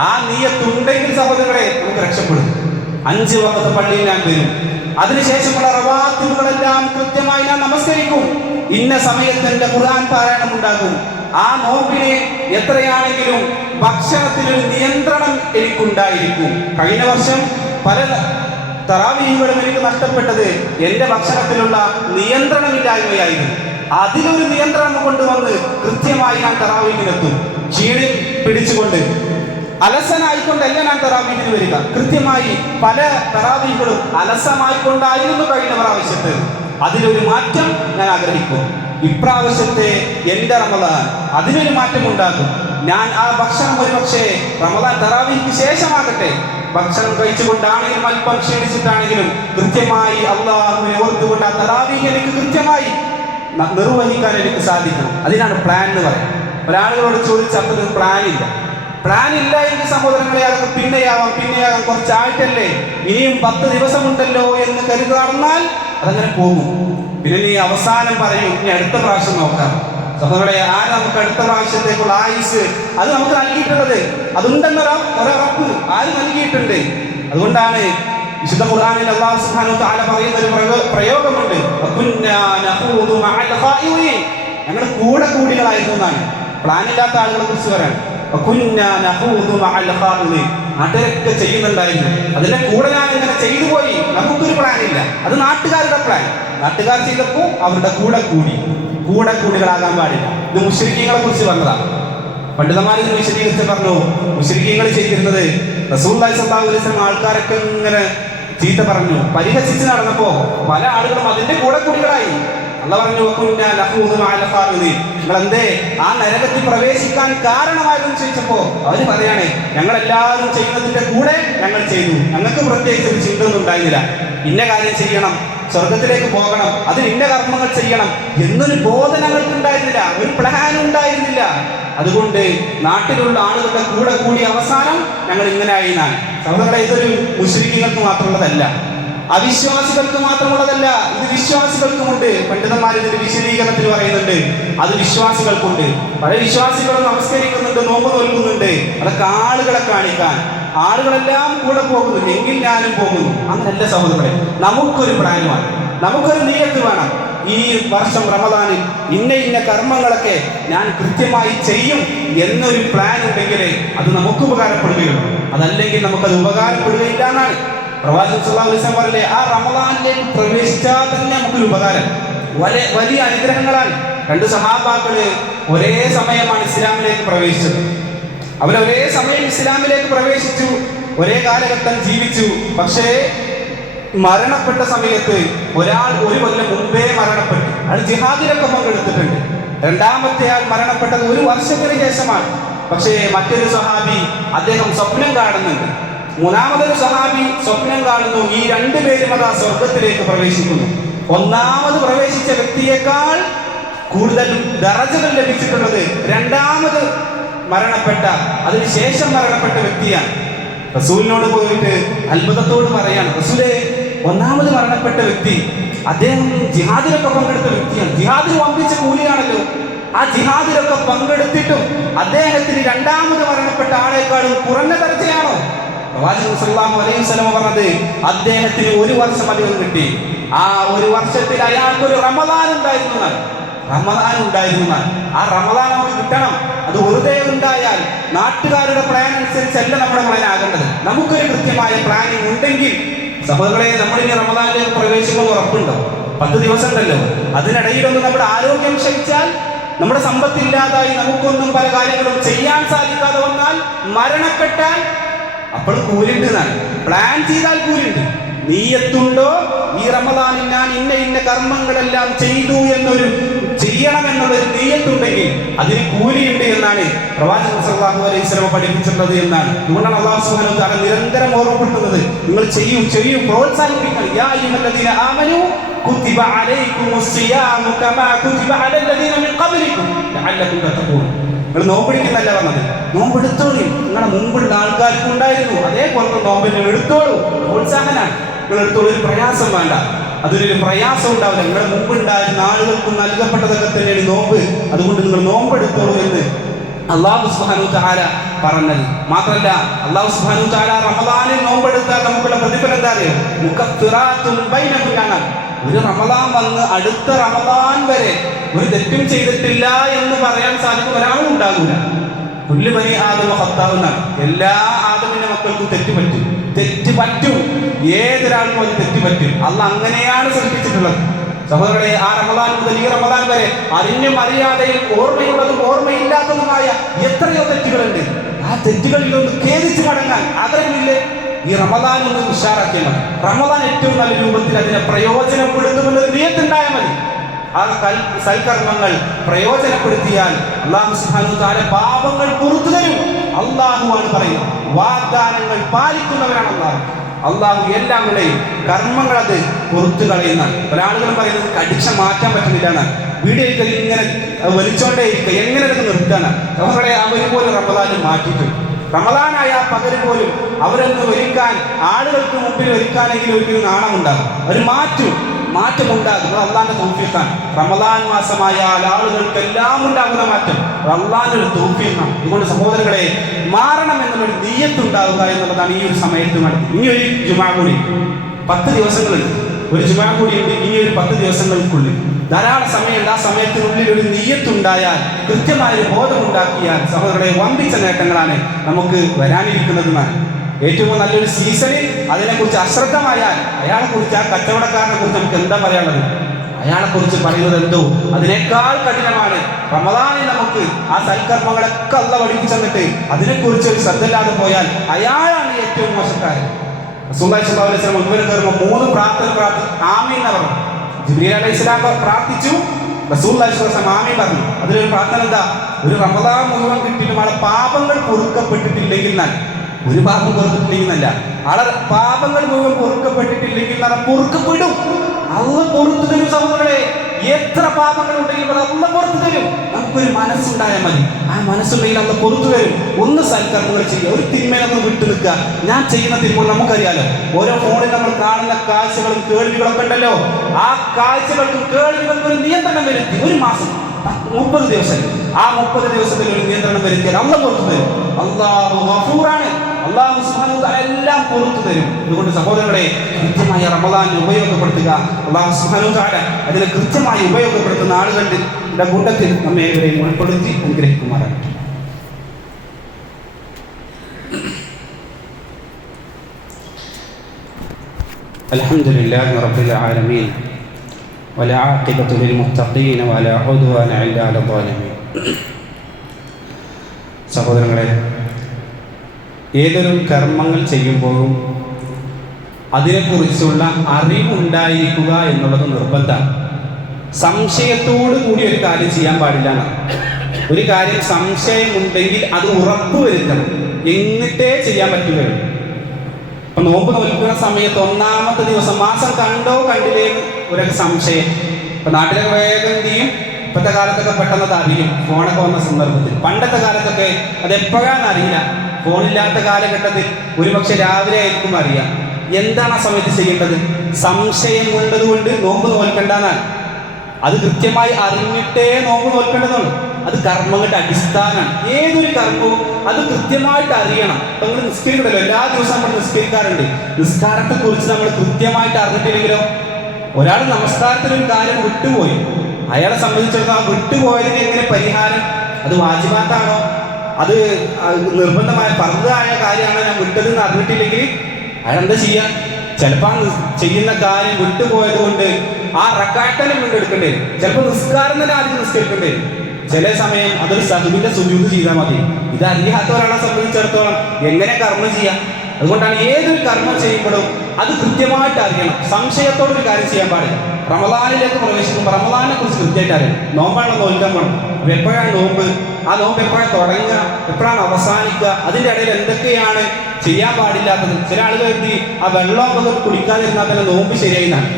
ആ നീയത്തുണ്ടെങ്കിൽ സഹോദരങ്ങളെ നമുക്ക് രക്ഷപ്പെടും. അഞ്ച് വർഗത്തെ പള്ളിയിൽ ഞാൻ വരും. അതിനുശേഷമുള്ള റവാത്തുകളെല്ലാം കൃത്യമായി ഞാൻ നമസ്കരിക്കും. ഇന്ന സമയത്ത് എന്റെ ഖുർആൻ പാരായണം ഉണ്ടാകും. ആ നോമ്പിനെ എത്രയാണെങ്കിലും ഭക്ഷണത്തിനൊരു നിയന്ത്രണം എനിക്കുണ്ടായിരിക്കും. കഴിഞ്ഞ വർഷം പല തറാവീഹുകളും എനിക്ക് നഷ്ടപ്പെട്ടത് എന്റെ ഭക്ഷണത്തിലുള്ള നിയന്ത്രണമില്ലായ്മയായിരുന്നു. അതിലൊരു നിയന്ത്രണം കൊണ്ടുവന്ന് കൃത്യമായി ഞാൻ തറാവീഹിനെത്തും ക്ഷീണിൽ പിടിച്ചുകൊണ്ട് അലസനായിക്കൊണ്ടല്ല ഞാൻ തറാവീഹിന് വരിക? കൃത്യമായി പല തറാവീഹുകളും അലസമായിക്കൊണ്ടായിരുന്നു കഴിഞ്ഞ പ്രാവശ്യത്തെ. അതിലൊരു മാറ്റം ഞാൻ ആഗ്രഹിക്കും. ഇപ്രാവശ്യത്തെ എന്റെ റമദാൻ അതിനൊരു മാറ്റം ഉണ്ടാകും ഞാൻ ആ ഭക്ഷണം ഒരുപക്ഷെ റമദാൻ തറാവീഹിക്ക് ശേഷമാകട്ടെ. ഭക്ഷണം കഴിച്ചുകൊണ്ടാണെങ്കിലും അല്പം ക്ഷീണിച്ചിട്ടാണെങ്കിലും കൃത്യമായി അള്ളാഹുവിനെ ഓർത്തുകൊണ്ട് ആ തറാവീഹ് എനിക്ക് കൃത്യമായി നിർവഹിക്കാൻ എനിക്ക് സാധിക്കണം. അതിനാണ് പ്ലാൻ എന്ന് പറയുന്നത്. ഒരാളുകളോട് ചോദിച്ചാൽ അത്ര പ്ലാൻ ഇല്ല. പ്ലാൻ ഇല്ല എങ്കിൽ സഹോദരങ്ങളെ അതൊക്കെ പിന്നെയാവാം പിന്നെയാവാം കുറച്ചായിട്ടല്ലേ? ഇനിയും പത്ത് ദിവസമുണ്ടല്ലോ എന്ന് കരുതി നടന്നാൽ അതങ്ങനെ പോകും. പിന്നെ നീ അവസാനം പറയും ഇനി അടുത്ത പ്രാവശ്യം നോക്കാം. സഹോദരങ്ങളെ ആര് നമുക്ക് അടുത്ത പ്രാവശ്യത്തേക്കുള്ള ആയുസ്? അത് നമുക്ക് നൽകിയിട്ടുള്ളത്. അതുണ്ടെന്നൊരു ഒരറപ്പ് ആര് നൽകിയിട്ടുണ്ട്? അതുകൊണ്ടാണ് വിശുദ്ധ ഖുർആനിൽ അല്ലാഹു സുബ്ഹാനഹു തആല പറയുന്ന ഒരു പ്രയോഗമുണ്ട്. ഞങ്ങൾ കൂടെ കൂടികളായിരുന്നു എന്നാണ്. പ്ലാൻ ഇല്ലാത്ത ആളുകളെ കുറിച്ച് പറയാൻ നാട്ടുകാരൊക്കെ ചെയ്യുന്നുണ്ടായിരുന്നു. അതിന്റെ കൂടെ ഞാൻ ഇങ്ങനെ ചെയ്തു പോയി. നമുക്കൊരു പ്ലാൻ ഇല്ല. അത് നാട്ടുകാരുടെ പ്ലാൻ നാട്ടുകാർ ചെയ്തപ്പോൾ അവരുടെ കൂടെ കൂടി. കൂടെ കൂടികളാകാൻ പാടില്ല. ഇത് മുസ്ലിങ്ങളെ കുറിച്ച് പറഞ്ഞതാണ് പണ്ഡിതന്മാർ ഇതിന് വിശദീകരിച്ച് പറഞ്ഞു. മുസ്ലിങ്ങൾ ചെയ്തിരുന്നത് റസൂൽ സല്ലാഹു അലൈഹി വസല്ലം ആൾക്കാരൊക്കെ ഇങ്ങനെ ചീത്ത പറഞ്ഞു. പരിഹസിച്ച് നടന്നപ്പോ പല ആളുകളും അതിന്റെ കൂടെ കുടികളായി. അല്ല പറഞ്ഞു "വകുന്നാ നഖൂദു മഅൽ നിങ്ങൾ ആ നരകത്തിൽ പ്രവേശിക്കാൻ കാരണമായിരുന്നു ചോദിച്ചപ്പോ അവർ പറയാണ് ഞങ്ങൾ എല്ലാവരും ചെയ്യുന്നതിന്റെ കൂടെ ഞങ്ങൾ ചെയ്തു ഞങ്ങൾക്ക് പ്രത്യേകിച്ച് ഒരു ചിന്ത ഒന്നും ഉണ്ടായിരുന്നില്ല. ഇന്ന കാര്യം ചെയ്യണം സ്വർഗത്തിലേക്ക് പോകണം അതിന് ഇന്ന കർമ്മങ്ങൾ ചെയ്യണം എന്നൊരു ബോധം ഞങ്ങൾക്ക് ഉണ്ടായിരുന്നില്ല ഒരു പ്ലാൻ ഉണ്ടായിരുന്നില്ല. അതുകൊണ്ട് നാട്ടിലുള്ള ആളുകളുടെ കൂടെ കൂടി അവസാനം ഞങ്ങൾ ഇങ്ങനെ ആയിരുന്നാൽ സഹോദരങ്ങളെ ഇതൊരു മുസ്ലിങ്ങൾക്ക് മാത്രമുള്ളതല്ല. അവിശ്വാസികൾക്ക് മാത്രമുള്ളതല്ല ഇത് വിശ്വാസികൾക്കുമുണ്ട്. പണ്ഡിതന്മാർ ഇതിന്റെ വിശദീകരണത്തിൽ പറയുന്നുണ്ട് അത് വിശ്വാസികൾക്കുണ്ട്. പല വിശ്വാസികളും നമസ്കരിക്കുന്നുണ്ട് നോമ്പ് നോൽക്കുന്നുണ്ട്. അതൊക്കെ ആളുകളെ കാണിക്കാൻ. ആളുകളെല്ലാം കൂടെ പോകുന്നു എങ്കിൽ ഞാനും പോകുന്നു. അങ്ങനല്ല സഹോദരങ്ങളെ നമുക്കൊരു പ്രായമാണ് നമുക്കൊരു നീയത്ത് വേണം. ഈ വർഷം റമദാനിൽ ഇന്ന ഇന്ന കർമ്മങ്ങളൊക്കെ ഞാൻ കൃത്യമായി ചെയ്യും എന്നൊരു പ്ലാൻ ഉണ്ടെങ്കിൽ അത് നമുക്ക് ഉപകാരപ്പെടുകയുള്ളൂ. അതല്ലെങ്കിൽ നമുക്കത് ഉപകാരപ്പെടുകയില്ല എന്നാണ്. പ്രവാചകൻ പറഞ്ഞില്ലേ ആ റമദാനിലേക്ക് പ്രവേശിച്ചാൽ തന്നെ നമുക്കൊരു ഉപകാരം. വലിയ വലിയ അനുഗ്രഹങ്ങളാണ്. രണ്ട് സഹാബാക്കൾ ഒരേ സമയമാണ് ഇസ്ലാമിലേക്ക് പ്രവേശിച്ചത്. അവർ ഒരേ സമയം ഇസ്ലാമിലേക്ക് പ്രവേശിച്ചു ഒരേ കാലഘട്ടം ജീവിച്ചു. പക്ഷേ മരണപ്പെട്ട സമയത്ത് ഒരാൾ ഒരു കൊല്ലം മുമ്പേ മരണപ്പെട്ടു. അയാൾ ജിഹാദിലൊക്കെ പങ്കെടുത്തിട്ടുണ്ട്. രണ്ടാമത്തെ ആൾ മരണപ്പെട്ടത് ഒരു വർഷത്തിന് ശേഷമാണ്. പക്ഷേ മറ്റൊരു സഹാബി അദ്ദേഹം സ്വപ്നം കാണുന്നുണ്ട്. മൂന്നാമതൊരു സഹാബി സ്വപ്നം കാണുന്നു. ഈ രണ്ടുപേരും അതാ സ്വർഗത്തിലേക്ക് പ്രവേശിക്കുന്നു. ഒന്നാമത് പ്രവേശിച്ച വ്യക്തിയേക്കാൾ കൂടുതൽ ദറജകൾ ലഭിച്ചിട്ടുള്ളത് രണ്ടാമത് മരണപ്പെട്ട അതിനുശേഷം മരണപ്പെട്ട വ്യക്തിയാണ്. റസൂലിനോട് പോയിട്ട് അത്ഭുതത്തോട് പറയാണ് റസൂലെ ഒന്നാമത് മരണപ്പെട്ട വ്യക്തി അദ്ദേഹം ജിഹാദിലൊക്കെ പങ്കെടുത്ത വ്യക്തിയാണ്. ജിഹാദിൽ വമ്പിച്ച കൂലിയാണല്ലോ. ആ ജിഹാദിലൊക്കെ പങ്കെടുത്തിട്ടും അദ്ദേഹത്തിന് രണ്ടാമത് മരണപ്പെട്ട ആളെക്കാളും കുറഞ്ഞ ദർജയാണോ? അലൈഹി പറഞ്ഞത് അദ്ദേഹത്തിന് ഒരു വർഷം അധികം കിട്ടി. ആ ഒരു വർഷത്തിൽ അയാൾക്ക് ഒരു റമദാൻ ഉണ്ടായിരുന്നു റമദാൻ ഉണ്ടായിരുന്നു ആ റമദാൻ നമുക്ക് കിട്ടണം. അത് വെറുതെ ഉണ്ടായാൽ നാട്ടുകാരുടെ പ്ലാൻ അനുസരിച്ചല്ല നമ്മുടെ പ്ലാൻ ആകേണ്ടത് നമുക്കൊരു കൃത്യമായ പ്ലാനിങ് ഉണ്ടെങ്കിൽ സഹോദരങ്ങളെ നമ്മളിനി റമദാനിലേക്ക് പ്രവേശിക്കുമെന്ന് ഉറപ്പുണ്ടോ? പത്ത് ദിവസം ഉണ്ടല്ലോ അതിനിടയിലൊന്ന് നമ്മുടെ ആരോഗ്യം ക്ഷയിച്ചാൽ നമ്മുടെ സമ്പത്തില്ലാതായി നമുക്കൊന്നും പല കാര്യങ്ങളും ചെയ്യാൻ സാധിക്കാതെ വന്നാൽ മരണപ്പെട്ടാൽ അപ്പോൾ കൂലിണ്ട് എന്നാണ്. പ്ലാൻ ചെയ്താൽ കൂലിണ്ട്. നീയത്തുണ്ടോ? ഈ റമദാനിൽ ഞാൻ ഇന്ന ഇന്ന കർമ്മങ്ങളെല്ലാം ചെയ്തു എന്നൊരു ചെയ്യണം ചെയ്യണമെന്നുള്ളൊരു നീയത്തുണ്ടെങ്കിൽ അതിന് കൂലിയുണ്ട് എന്നാണ് പ്രവാചകൻ സല്ലല്ലാഹു അലൈഹി വസല്ലം പഠിപ്പിച്ചിട്ടുള്ളത് എന്നാണ്. അതുകൊണ്ടാണ് അള്ളാഹു തആല നിരന്തരം ഓർമ്മപ്പെടുത്തുന്നത്. നിങ്ങൾ ചെയ്യൂ ചെയ്യൂ പ്രോത്സാഹിപ്പിക്കണം. യാ അയ്യുഹല്ലദീന കുതിബ അലൈക്കും കമാ അലല്ലദീന മിൻ നിങ്ങൾ നോമ്പെടുക്കുന്നല്ല പറഞ്ഞത് നോമ്പെടുത്തോളൂ. നിങ്ങളുടെ മുമ്പുള്ള ആൾക്കാർക്ക് ഉണ്ടായിരുന്നു. അതേപോലത്തെ നോമ്പിനെ എടുത്തോളൂ. പ്രോത്സാഹനാണ്. നിങ്ങൾ എടുത്തോളൂ. ഒരു പ്രയാസം വേണ്ട. അതിനൊരു പ്രയാസം ഉണ്ടാവില്ല. നിങ്ങളുടെ മുമ്പുണ്ടായിരുന്ന ആളുകൾക്ക് നൽകപ്പെട്ടതൊക്കെ തന്നെയാണ് നോമ്പ്. അതുകൊണ്ട് നിങ്ങൾ നോമ്പെടുത്തോളൂ എന്ന് അള്ളാഹു സുഹാനു താര പറഞ്ഞത്. മാത്രല്ല അള്ളാഹു സുബ്ഹാനഹു തആല റമദാനിൽ നോമ്പെടുത്താൽ നമുക്കുള്ള പ്രതിഫലം എന്താ അറിയോ? ഒരു റമദാൻ വന്ന് അടുത്ത റമദാൻ വരെ ഒരു തെറ്റും ചെയ്തിട്ടില്ല എന്ന് പറയാൻ സാധിക്കും ഒരാളും ഉണ്ടാകില്ല പുല്ല് പനി ആദമ ഹത്താവുന്നാണ് എല്ലാ ആദമിന്റെ മക്കൾക്കും തെറ്റ് പറ്റും. തെറ്റ് പറ്റും. ഏതൊരാൾക്കും അത് തെറ്റ് പറ്റും. അല്ല അങ്ങനെയാണ് സൃഷ്ടിച്ചിട്ടുള്ളത് സഹോദരങ്ങളെ ആ റമദാൻ മുതൽ ഈ റമദാൻ വരെ അറിഞ്ഞും അറിയാതെയും ഓർമ്മയുള്ളതും ഓർമ്മയില്ലാത്തതുമായ എത്രയോ തെറ്റുകളുണ്ട്. ആ തെറ്റുകളിൽ ഒന്ന് ഖേദിച്ച് മടങ്ങാൻ ആഗ്രഹമില്ലേ? ഈ റമദാൻ ഒന്ന് ഉഷാറാക്കിയാൽ മതി. റമദാൻ ഏറ്റവും നല്ല രൂപത്തിൽ അതിനെ പ്രയോജനപ്പെടുത്തുമെന്നൊരു നീയത്തുണ്ടായാൽ മതി. ആ സൽക്കർമ്മങ്ങൾ പ്രയോജനപ്പെടുത്തിയാൽ അള്ളാഹു സുബ്ഹാനഹു തആല പാപങ്ങൾ പുറത്തു തരും. അള്ളാഹുവാണ് പറയുന്നത് വാഗ്ദാനങ്ങൾ പാലിക്കുന്നവരാണ് അള്ളാഹു. അള്ളാഹു എല്ലാവരുടെയും കർമ്മങ്ങൾ അത് പുറത്തു കളയുന്ന പല പറയുന്നത് കടിച്ച മാറ്റാൻ പറ്റുന്നില്ലാണ് വീഡിയോ ഇങ്ങനെ വലിച്ചോണ്ടേ ഇരിക്കുക. എങ്ങനെ നിർത്താനാണ്. നമ്മളെ അവർ പോലും റമദാനിൽ മാറ്റിയിട്ടുണ്ട്. റമദാനായ ആ പകൽ പോലും അവരൊന്ന് ഒരുക്കാൻ ആളുകൾക്ക് മുമ്പിൽ ഒരുക്കാനെങ്കിലും ഒരിക്കലും നാണമുണ്ടാകും. ഒരു മാറ്റം മാറ്റമുണ്ടാകും. അത് അള്ളാന്റെ തൗഫീഖാണ്. റമദാൻ മാസമായാൽ ആളുകൾക്കെല്ലാം ഉണ്ടാകുന്ന മാറ്റം. അള്ളാന്റെ ഒരു തൗഫീഖാണ്. അതുകൊണ്ട് സഹോദരങ്ങളെ മാറണം എന്നുള്ളൊരു നീയത്തുണ്ടാവുക എന്നുള്ളതാണ് ഈ ഒരു സമയത്ത് നടത്തുന്നത് ഇനി ഒരു ജുമാ കൂടി. പത്ത് ദിവസങ്ങളുണ്ട് ഒരു ജുമാ കൂടിയുണ്ട് ഇനി ഒരു പത്ത് ദിവസങ്ങൾക്കുള്ളിൽ. ധാരാളം സമയം ആ സമയത്തിനുള്ളിൽ ഒരു നീയത്തുണ്ടായാൽ കൃത്യമായ ഒരു ബോധമുണ്ടാക്കിയാൽ സഹോദരങ്ങളെ വമ്പിച്ച നേട്ടങ്ങളാണ് നമുക്ക് വരാനിരിക്കുന്നതെന്നാണ്. ഏറ്റവും നല്ലൊരു സീസണിൽ അതിനെക്കുറിച്ച് അശ്രദ്ധമായാൽ അയാളെ കുറിച്ച് ആ കച്ചവടക്കാരനെ കുറിച്ച് നമുക്ക് എന്താ പറയാനുള്ളത്? അയാളെ കുറിച്ച് പറയുന്നത് എന്തോ? അതിനേക്കാൾ കഠിനമാണ്. റമദാനിൽ നമുക്ക് ആ സൽക്കർമ്മങ്ങളൊക്കെ അല്ല പഠിപ്പിച്ചു തന്നിട്ട് അതിനെക്കുറിച്ച് ഒരു ശ്രദ്ധയില്ലാതെ പോയാൽ അയാളാണ് ഏറ്റവും മോശക്കാരൻ. കയറുമ്പോൾ മൂന്ന് ആമീൻ ഒരു റമദാൻ പാപങ്ങൾ പൊറുക്കപ്പെട്ടിട്ടില്ലെങ്കിൽ ഒരു പാപം പൊറുക്കപ്പെട്ടില്ലെങ്കിൽ എന്നല്ല. പാപങ്ങൾ മുഴുവൻ പൊറുക്കപ്പെട്ടിട്ടില്ലെങ്കിൽ പൊറുക്കപ്പെടും. അള്ള പൊറുത്തു തരും സഹോദരങ്ങളെ എത്ര പാപങ്ങൾ ഉണ്ടെങ്കിലും അത് അള്ള പുറത്തു തരും. നമുക്കൊരു മനസ്സുണ്ടായാൽ മതി. ആ മനസ്സുണ്ടെങ്കിൽ അന്ന് പുറത്തു വരും ഒന്ന് സൽക്കർമ്മങ്ങൾ ചെയ്യുക. ഒരു തിന്മയൊന്നും വിട്ടു നിൽക്കുക. ഞാൻ ചെയ്യുന്ന തിന്മ നമുക്കറിയാലോ. ഓരോ ഫോണിൽ നമ്മൾ കാണുന്ന കാഴ്ചകളും കേൾവികളൊക്കെ ഉണ്ടല്ലോ. ആ കാഴ്ചകൾക്കും കേൾവികൾക്കും ഒരു നിയന്ത്രണം വരുത്തി. ഒരു മാസം. മുപ്പത് ദിവസം. ആ മുപ്പത് ദിവസത്തിൽ ഒരു നിയന്ത്രണം വരുത്തിയാൽ അന്ന് പുറത്തു തരും. അള്ളാഹു ഗഫൂറാണ്. അള്ളാഹു സുബ്ഹാനഹു വതആല എല്ലാം പുറത്തു തരും അതുകൊണ്ട് സഹോദരങ്ങളെ കൃത്യമായി റമദാൻ ഉപയോഗപ്പെടുത്തുക അള്ളാഹു സുബ്ഹാനഹു വതആല അതിനെ കൃത്യമായി ഉപയോഗപ്പെടുത്തുന്ന ആളുകളുടെ കൂട്ടത്തിൽ നമ്മെ ഇവരെയും ഉൾപ്പെടുത്തി അനുഗ്രഹിക്കുമാറാണ് الحمد لله رب العالمين ولا عاقبة للمتقين ولا عدوان إلا على الظالمين സഹോദരങ്ങളെ ഏതൊരു കർമ്മങ്ങൾ ചെയ്യുമ്പോഴും അതിനെക്കുറിച്ചുള്ള അറിവുണ്ടായിരിക്കുക എന്നുള്ളത് നിർബന്ധമാണ്. സംശയത്തോടു കൂടി ഒരു കാര്യം ചെയ്യാൻ പാടില്ല ഒരു കാര്യം സംശയമുണ്ടെങ്കിൽ അത് ഉറപ്പുവരുത്തണം എന്നിട്ടേ ചെയ്യാൻ പറ്റുകയുള്ളൂ. ഇപ്പൊ നോമ്പ് നോൽക്കുന്ന സമയത്ത് ഒന്നാമത്തെ ദിവസം മാസം കണ്ടോ കണ്ടില്ലേ ഒരു സംശയം. ഇപ്പൊ നാട്ടിലെ വേഗം ചെയ്യും? ഇപ്പോഴത്തെ കാലത്തൊക്കെ പെട്ടെന്ന് അത് അറിയും ഫോണൊക്കെ വന്ന സന്ദർഭത്തിൽ. പണ്ടത്തെ കാലത്തൊക്കെ അത് എപ്പോഴാണെന്ന് അറിയില്ല. ഫോണില്ലാത്ത കാലഘട്ടത്തിൽ ഒരുപക്ഷെ രാവിലെ ആയിരിക്കും അറിയാം. എന്താണ് ആ സമയത്ത് ചെയ്യേണ്ടത്? സംശയം ഉള്ളതുകൊണ്ട് നോമ്പ് നോൽക്കണ്ടെന്നാണ്. അത് കൃത്യമായി അറിഞ്ഞിട്ടേ നോമ്പ് നോൽക്കേണ്ടതാണ് അത് കർമ്മങ്ങളുടെ അടിസ്ഥാനമാണ്. ഏതൊരു കർമ്മവും അത് കൃത്യമായിട്ട് അറിയണം. ഇപ്പൊ നിങ്ങൾ നിസ്കരിക്കണല്ലോ. എല്ലാ ദിവസവും നമ്മൾ നിസ്കരിക്കാറുണ്ട്. നിസ്കാരത്തെ കുറിച്ച് നമ്മൾ കൃത്യമായിട്ട് അറിഞ്ഞിട്ടില്ലെങ്കിലോ? ഒരാൾ നമസ്കാരത്തിനൊരു കാര്യം വിട്ടുപോയി. അയാളെ സംബന്ധിച്ചിടത്തോളം ആ വിട്ടുപോയതിന് എങ്ങനെ പരിഹാരം? അത് വാജിബാത്താണോ? അത് നിർബന്ധമായ പറഞ്ഞതായ കാര്യമാണ് ഞാൻ വിട്ടത് എന്ന് അറിഞ്ഞിട്ടില്ലെങ്കിൽ അയാൾ എന്താ ചെയ്യാ ചിലപ്പോൾ ചെയ്യുന്ന കാര്യം വിട്ടുപോയത് കൊണ്ട് ആ റക്കാറ്റനെ വീണ്ടെടുക്കേണ്ടി എടുക്കണ്ടേ? ചിലപ്പോൾ നിസ്കാരം തന്നെ ആദ്യം നിസ്കരിക്കേണ്ടി? ചില സമയം അതൊരു സഹുവിന്റെ സുജൂത് ചെയ്താൽ മതി. ഇത് അറിയാത്ത ഒരാളെ സംബന്ധിച്ചിടത്തോളം എങ്ങനെ കർമ്മം ചെയ്യാം? അതുകൊണ്ടാണ് ഏതൊരു കർമ്മം ചെയ്യുമ്പോഴും അത് കൃത്യമായിട്ട് അറിയണം. സംശയത്തോടെ ഒരു കാര്യം ചെയ്യാൻ പാടില്ല. റമദാനിലേക്ക് പ്രവേശിക്കുമ്പോൾ റമദാനെ കുറിച്ച് കൃത്യമായിട്ട് അറിയണം. നോമ്പാണ് നോൽക്കാൻ പോകണം എപ്പോഴാണ് നോമ്പ്? ആ നോമ്പ് എപ്പോഴാണ് തുടങ്ങുക? എപ്പോഴാണ് അവസാനിക്കുക? അതിന്റെ ഇടയിൽ എന്തൊക്കെയാണ് ചെയ്യാൻ പാടില്ലാത്തത്? ചില ആളുകൾ എന്ത് ആ വെള്ളം ഒന്നും കുടിക്കാതിരുന്നാൽ തന്നെ നോമ്പ് ശരിയായിന്നാണ്.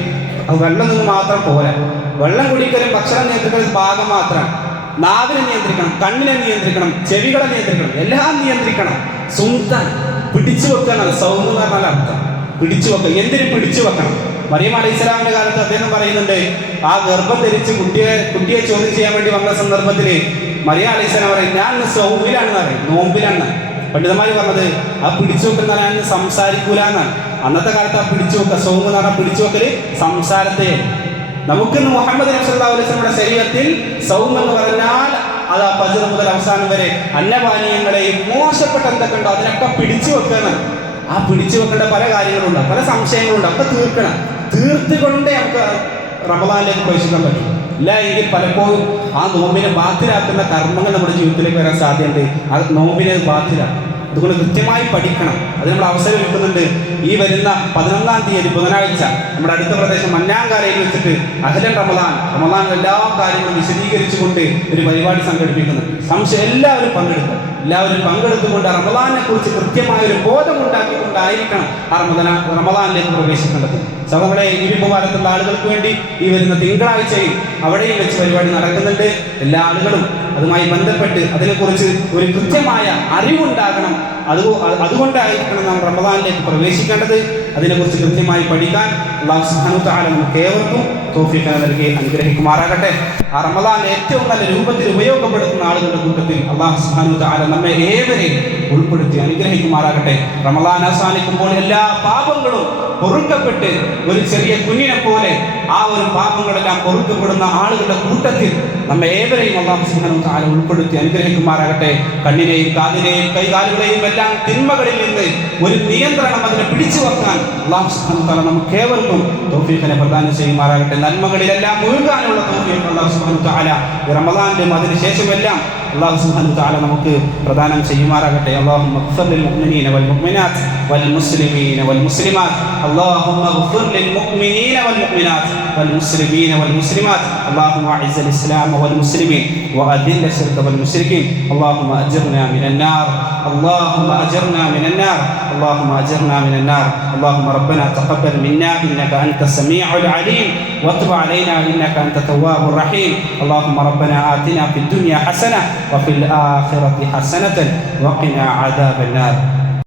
അത് വെള്ളം നിന്ന് മാത്രം പോരാ. വെള്ളം കുടിക്കലും ഭക്ഷണം നിയന്ത്രിക്കലും ഭാഗം മാത്രമാണ്. നാവിനെ നിയന്ത്രിക്കണം കണ്ണിനെ നിയന്ത്രിക്കണം ചെവികളെ നിയന്ത്രിക്കണം എല്ലാം നിയന്ത്രിക്കണം. സുൽത്താൻ പിടിച്ചു എന്ന് പറഞ്ഞാൽ അർത്ഥം. പിടിച്ചു വെക്കുക എന്തിനും പിടിച്ചു വെക്കണം? മറിയം അലൈഹി ഇസ്ലാമിന്റെ കാലത്ത് അദ്ദേഹം പറയുന്നുണ്ട് ആ ഗർഭം ധരിച്ച് കുട്ടിയെ കുട്ടിയെ ചോദ്യം ചെയ്യാൻ വേണ്ടി വന്ന സന്ദർഭത്തിൽ മറിയ അലൈഹി ഇസ്ലാം പറയും ഞാൻ സൗമിലാണ് പറയും. നോമ്പിലാണ്. പണ്ഡിതമായി പറഞ്ഞത് ആ പിടിച്ചു വെക്കുന്ന ഞാൻ സംസാരിക്കൂല എന്നാണ് അന്നത്തെ കാലത്ത് ആ പിടിച്ചു വെക്കുക സൗമ് എന്ന് പറഞ്ഞാൽ പിടിച്ചു വെക്കൽ സംസാരത്തെ. നമുക്കിന്ന് മുഹമ്മദ് നബി സല്ലല്ലാഹു അലൈഹി വസല്ലമയുടെ ശരീരത്തിൽ സൗം എന്ന് പറഞ്ഞാൽ അത് ആ പതിന മുതൽ അവസാനം വരെ അന്നപാനീയങ്ങളെയും മോശപ്പെട്ട എന്തൊക്കെ ഉണ്ടോ അതിനൊക്കെ പിടിച്ചു വെക്കണം. ആ പിടിച്ചു വെക്കേണ്ട പല കാര്യങ്ങളുണ്ട് പല സംശയങ്ങളുണ്ട്. അപ്പൊ തീർക്കണം. തീർത്തുകൊണ്ടേ നമുക്ക് റമദാനിലേക്ക് പ്രവേശിക്കാൻ പറ്റും. ഇല്ല എങ്കിൽ പലപ്പോഴും ആ നോമ്പിനെ ബാധ്യരാക്കുന്ന കർമ്മങ്ങൾ നമ്മുടെ ജീവിതത്തിലേക്ക് വരാൻ സാധ്യതയുണ്ട്. ആ നോമ്പിനെ ബാത്തിലാണ് അതുകൊണ്ട് കൃത്യമായി പഠിക്കണം. അത് നമ്മൾ അവസരം കിട്ടുന്നുണ്ട് ഈ വരുന്ന പതിനൊന്നാം തീയതി ബുധനാഴ്ച നമ്മുടെ അടുത്ത പ്രദേശം മഞ്ഞാങ്കാലയിൽ വെച്ചിട്ട് അഹലൻ റമദാൻ റമദാൻ എല്ലാ കാര്യങ്ങളും വിശദീകരിച്ചുകൊണ്ട് ഒരു പരിപാടി സംഘടിപ്പിക്കുന്നുണ്ട് സംശയം എല്ലാവരും പങ്കെടുക്കുക എല്ലാവരും പങ്കെടുത്തുകൊണ്ട് റമദാനെ കുറിച്ച് കൃത്യമായ ഒരു ബോധമുണ്ടാക്കിക്കൊണ്ടായിരിക്കണം ആ റമദാൻ റമദാനിലേക്ക് പ്രവേശിക്കേണ്ടത്. സഭകളെ ഇരുമ്പുപാലത്തുള്ള ആളുകൾക്ക് വേണ്ടി ഈ വരുന്ന തിങ്കളാഴ്ചയിൽ അവിടെയും വെച്ച് പരിപാടി നടക്കുന്നുണ്ട്. എല്ലാ ആളുകളും അതുമായി ബന്ധപ്പെട്ട് അതിനെക്കുറിച്ച് ഒരു കൃത്യമായ അറിവുണ്ടാകണം. അത് അതുകൊണ്ടായിരിക്കണം നാം റമദാനിലേക്ക് പ്രവേശിക്കേണ്ടത്. അതിനെക്കുറിച്ച് കൃത്യമായി പഠിക്കാൻ അള്ളാഹു സുബ്ഹാനഹു തആല നമുക്ക് ഏവർക്കും തോഫിക്ക് നൽകി അനുഗ്രഹിക്കുമാറാകട്ടെ. ആ റമദാൻ ഏറ്റവും നല്ല രൂപത്തിൽ ഉപയോഗപ്പെടുത്തുന്ന ആളുകളുടെ കൂട്ടത്തിൽ അള്ളാഹു സുബ്ഹാനഹു തആല നമ്മെ ഏവരെയും ഉൾപ്പെടുത്തി അനുഗ്രഹിക്കുമാറാകട്ടെ. റമദാൻ അവസാനിക്കുമ്പോൾ എല്ലാ പാപങ്ങളും പൊറുക്കപ്പെട്ട് ഒരു ചെറിയ കുഞ്ഞിനെ പോലെ ആ ഒരു പാപങ്ങളെല്ലാം പൊറുക്കപ്പെടുന്ന ആളുകളുടെ കൂട്ടത്തിൽ നമ്മെ ഏവരെയും അള്ളാഹു സുബ്ഹാനഹു വ തആല ഉൾപ്പെടുത്തി അനുഗ്രഹിക്കുമാറാകട്ടെ. കണ്ണിനെയും കാതിനെയും കൈകാലുകളെയും എല്ലാം തിന്മകളിൽ നിന്ന് ഒരു നിയന്ത്രണം അതിനെ പിടിച്ചു വെക്കാൻ അള്ളാഹു സുബ്ഹാനഹു നമുക്ക് ഏവർക്കും തൗഫീഖിനെ പ്രദാനം ചെയ്യുമാറാകട്ടെ. നന്മകളിലെല്ലാം മുഴുകാനുള്ള തൗഫീഖ് അള്ളാഹു സുബ്ഹാനഹു വ തആല. റമദാനിലും അതിനുശേഷമെല്ലാം അള്ളാഹു സുബ്ഹാനഹു വ തആല നമുക്ക് പ്രദാനം ചെയ്യുമാറാകട്ടെ അല്ലാഹുമ്മ اغفر للمؤمنين والمؤمنات والمسلمين والمسلمات اللهم اغفر للمؤمنين والمؤمنات والمسلمين والمسلمات اللهم اعز الاسلام والمسلمين واذل الشرك والمشركين اللهم اجرنا من النار اللهم اجرنا من النار اللهم اجرنا من النار اللهم ربنا تقبل منا انك انت السميع العليم وتب علينا إنك أنت التواب الرحيم. اللهم ربنا آتنا في الدنيا حسنة وفي الآخرة حسنة وقنا عذاب النار.